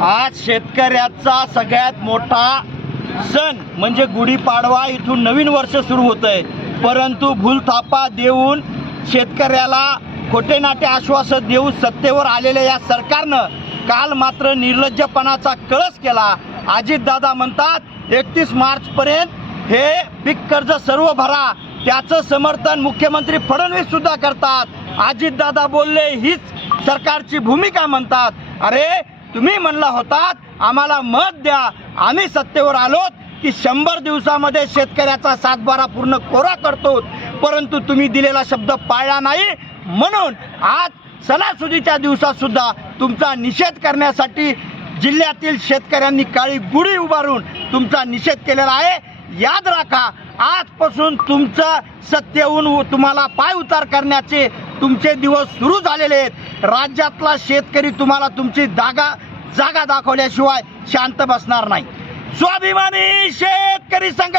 आज शेतकऱ्याचा सगळ्यात मोठा सण म्हणजे गुढीपाडवा, इथून नवीन वर्ष सुरू होतंय. परंतु भूलथापा देऊन शेतकऱ्याला खोटे नाटे आश्वासन देऊन सत्तेवर आलेल्या या सरकारनं काल मात्र निर्लज्जपणाचा कळस केला. अजितदादा म्हणतात 31 मार्चपर्यंत हे पीक कर्ज सर्व भरा, त्याचं समर्थन मुख्यमंत्री फडणवीस सुद्धा करतात. अजितदादा बोलले हीच सरकारची भूमिका म्हणतात. अरे तुम्ही म्हणला होतात आम्हाला मत द्या, आम्ही सत्तेवर आलोत की 100 दिवसामध्ये शेतकऱ्याचा सातबारा पूर्ण कोरा करतो, परंतु तुम्ही दिलेला शब्द पाळला नाही. म्हणून आज सणासुदीच्या दिवसात सुद्धा तुमचा निषेध करण्यासाठी जिल्ह्यातील शेतकऱ्यांनी काळी गुढी उभारून तुमचा निषेध केलेला आहे. याद राखा, आजपासून तुमचं सत्तेहून तुम्हाला पाय उतार करण्याचे तुमचे दिवस सुरू झालेले आहेत. राज्यातला शेतकरी तुम्हाला तुमची जागा दाखवल्याशिवाय शांत बसणार नाही. स्वाभिमानी शेतकरी संघटना